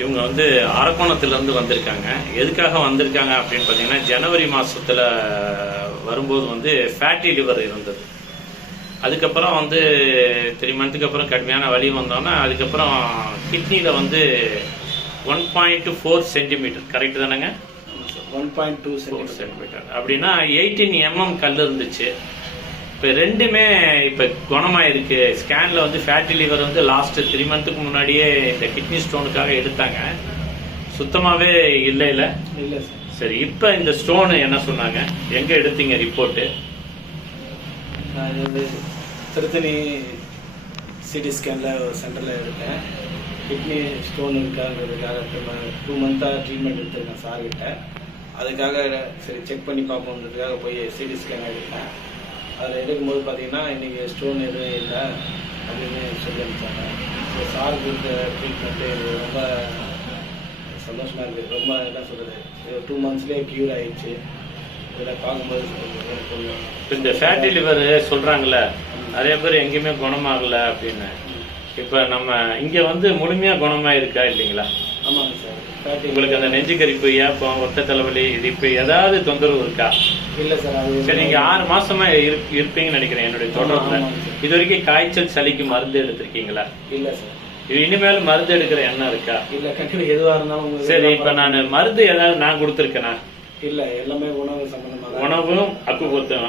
இவங்க வந்து அரக்கோணத்திலிருந்து வந்திருக்காங்க. எதுக்காக வந்திருக்காங்க அப்படின்னு பார்த்தீங்கன்னா, ஜனவரி மாதத்தில் வரும்போது வந்து ஃபேட்டி லிவர் இருந்தது. அதுக்கப்புறம் வந்து 3 மந்த்துக்கு அப்புறம் கடுமையான வலி வந்தோன்னா, அதுக்கப்புறம் கிட்னியில் வந்து 1.4 சென்டிமீட்டர் கரெக்டு தானேங்க? 1.2 சென்டிமீட்டர் அப்படின்னா 18 mm கல் இருந்துச்சு. இப்போ ரெண்டுமே இப்போ குணமாயிருக்கு. ஸ்கேனில் வந்து ஃபேட்டி லிவர் வந்து லாஸ்ட் 3 மந்த்துக்கு முன்னாடியே இந்த கிட்னி ஸ்டோனுக்காக எடுத்தாங்க. சுத்தமாகவே இல்லை இல்லை சார். சரி, இப்போ இந்த ஸ்டோனு என்ன சொன்னாங்க? எங்கே எடுத்தீங்க ரிப்போர்ட்டு? நான் வந்து திருத்தணி சிடி ஸ்கேனில் ஒரு சென்டரில் எடுத்தேன். கிட்னி ஸ்டோன் இருக்காங்கிறதுக்காக 2 மந்த்தாக ட்ரீட்மெண்ட் எடுத்திருக்கேன் சார்கிட்ட. அதுக்காக சரி செக் பண்ணி பார்ப்போன்றதுக்காக போய் சிடி ஸ்கேன் எடுத்தேன். அதில் எடுக்கும்போது பார்த்தீங்கன்னா இன்றைக்கி ஸ்டோன் எதுவும் இல்லை அப்படின்னு சொல்லி அனுப்பிச்சாங்க. ஸோ சார் கொடுத்த ட்ரீட்மெண்ட்டு ரொம்ப சந்தோஷமாக இருக்குது. ரொம்ப என்ன சொல்கிறது, 2 மந்த்ஸ்லேயே க்யூர் ஆகிடுச்சு. இதில் பார்க்கும்போது கொஞ்சம் இந்த ஃபேட்டி லிவர் சொல்கிறாங்களே, நிறைய பேர் எங்கேயுமே குணமாகலை அப்படின்னு. இப்போ நம்ம இங்கே வந்து முழுமையாக குணமாயிருக்கா இல்லைங்களா? ஆமாங்க சார். உங்களுக்கு அந்த நெஞ்சு கரிப்பு, ஏப்பம், ஒத்த தலைவலி, இது இப்போ ஏதாவது தொந்தரவு இருக்கா? இல்லை சார். அது சரி, நீங்கள் 6 மாசமா இருப்பீங்கன்னு நினைக்கிறேன் என்னுடைய தொடர்புல. இது வரைக்கும் காய்ச்சல் சளிக்கு மருந்து எடுத்திருக்கீங்களா? இல்லை சார். இது இனிமேல் மருந்து எடுக்கிற எண்ணம் இருக்கா? இல்லை, கண்டிப்பாக எதுவாக இருந்தாலும். சரி, இப்போ நான் மருந்து ஏதாவது நான் கொடுத்துருக்கேனா? இல்லை, எல்லாமே உணவு சம்பந்தமாக. உணவும் அக்குபத்தும்